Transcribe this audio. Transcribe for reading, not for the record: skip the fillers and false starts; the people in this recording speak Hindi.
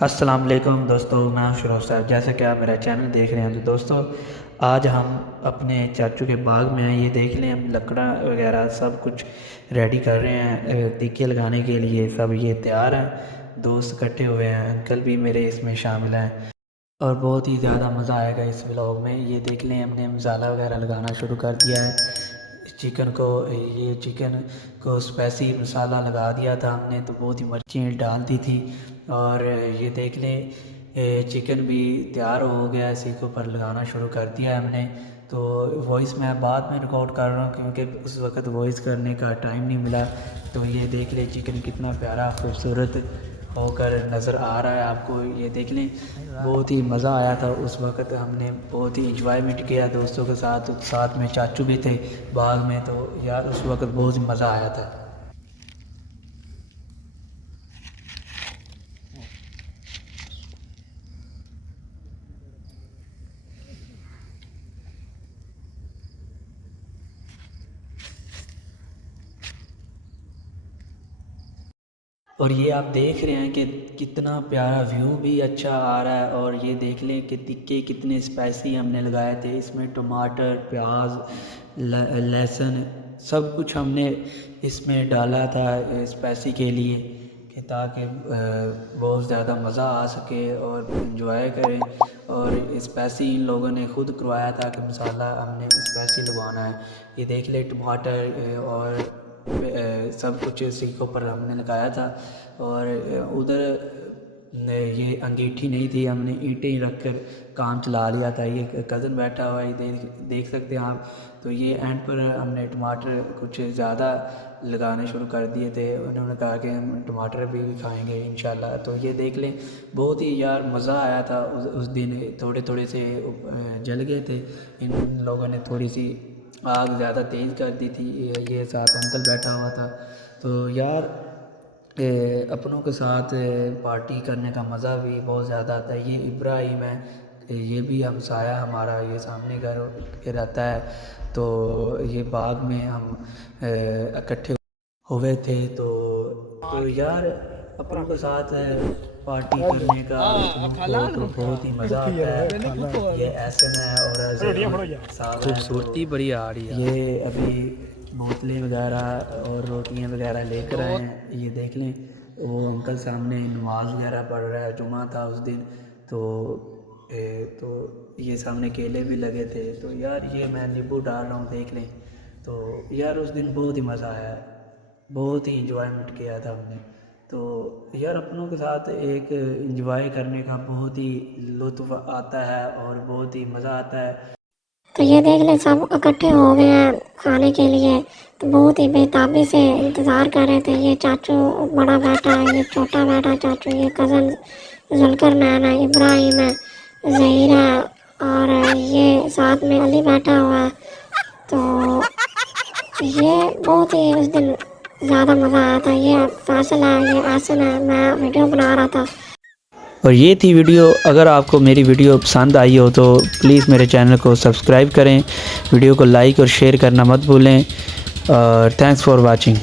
अस्सलाम वालेकुम दोस्तों, मैं हूं शुरू साहब। जैसे कि आप मेरा चैनल देख रहे हैं तो दोस्तों आज हम अपने चाचू के बाग में हैं। ये देख लें, हम लकड़ा वगैरह सब कुछ रेडी कर रहे हैं टीके लगाने के लिए। सब ये तैयार हैं, दोस्त इकट्ठे हुए हैं, अंकल भी मेरे इसमें शामिल हैं और बहुत ही ज़्यादा मज़ा आएगा इस व्लॉग में। ये देख लें, हमने मसाला वगैरह लगाना शुरू कर दिया है चिकन को। ये चिकन को स्पाइसी मसाला लगा दिया था हमने, तो बहुत ही मिर्चें डाल दी थी। और ये देख लें, चिकन भी तैयार हो गया, इसी के ऊपर लगाना शुरू कर दिया हमने। तो वॉइस मैं बाद में रिकॉर्ड कर रहा हूँ क्योंकि उस वक़्त वॉइस करने का टाइम नहीं मिला। तो ये देख लें, चिकन कितना प्यारा खूबसूरत होकर नज़र आ रहा है आपको। ये देख लें, बहुत ही मज़ा आया था उस वक़्त। हमने बहुत ही इंजॉयमेंट किया दोस्तों के साथ, साथ में चाचू भी थे बाग में। तो यार उस वक़्त बहुत ही मज़ा आया था। और ये आप देख रहे हैं कि कितना प्यारा व्यू भी अच्छा आ रहा है। और ये देख लें कि टिक्के कितने स्पाइसी हमने लगाए थे। इसमें टमाटर, प्याज, लहसुन सब कुछ हमने इसमें डाला था स्पाइसी के लिए, कि ताकि बहुत ज़्यादा मज़ा आ सके और इन्जॉय करें। और स्पाइसी इन लोगों ने खुद करवाया था कि मसाला हमने स्पाइसी लगवाना है। ये देख ले, टमाटर और सब कुछ इसी के ऊपर हमने लगाया था। और उधर ये अंगीठी नहीं थी, हमने ईंटें ही रख कर काम चला लिया था। ये कज़न बैठा हुआ है, देख सकते हैं आप। तो ये एंड पर हमने टमाटर कुछ ज़्यादा लगाने शुरू कर दिए थे। उन्होंने कहा कि हम टमाटर भी खाएंगे इंशाल्लाह। तो ये देख लें, बहुत ही यार मज़ा आया था उस दिन। थोड़े थोड़े से जल गए थे, इन लोगों ने थोड़ी सी आग ज़्यादा तेज़ कर दी थी। ये साथ अंकल बैठा हुआ था। तो यार अपनों के साथ पार्टी करने का मज़ा भी बहुत ज़्यादा आता है। ये इब्राहिम है, ये भी हमसाया हमारा, ये सामने घर के रहता है। तो ये बाग में हम इकट्ठे हुए थे। तो यार अपनों के साथ पार्टी करने का तो बहुत ही मज़ा आता है। ये एहसन है और साथ खूबसूरती बड़ी आ रही है। ये अभी बोतलें वगैरह और रोटियां वगैरह लेकर आए हैं। ये देख लें, वो अंकल सामने नमाज वगैरह पढ़ रहा है, जुमा था उस दिन। तो ये सामने केले भी लगे थे। तो यार ये मैं नींबू डाल रहा हूँ, देख लें। तो यार उस दिन बहुत ही मज़ा आया, बहुत ही इंजॉयमेंट किया था हमने। तो यार अपनों के साथ एक इंजॉय करने का बहुत ही लुत्फ़ आता है और बहुत ही मज़ा आता है। तो ये देख ले, सब इकट्ठे हो गए हैं खाने के लिए। तो बहुत ही बेताबी से इंतज़ार कर रहे थे। ये चाचू बड़ा बेटा है, ये छोटा बेटा चाचू, ये कज़न जुल्कर नैन है, इब्राहिम है, ज़हीरा, और ये साथ में अली बैठा हुआ है। तो ये बहुत ही उस दिन ज़्यादा मज़ा आया था। ये फासिल है, ये आसन है, मैं वीडियो बना रहा था। और ये थी वीडियो। अगर आपको मेरी वीडियो पसंद आई हो तो प्लीज़ मेरे चैनल को सब्सक्राइब करें, वीडियो को लाइक और शेयर करना मत भूलें। और थैंक्स फॉर वाचिंग।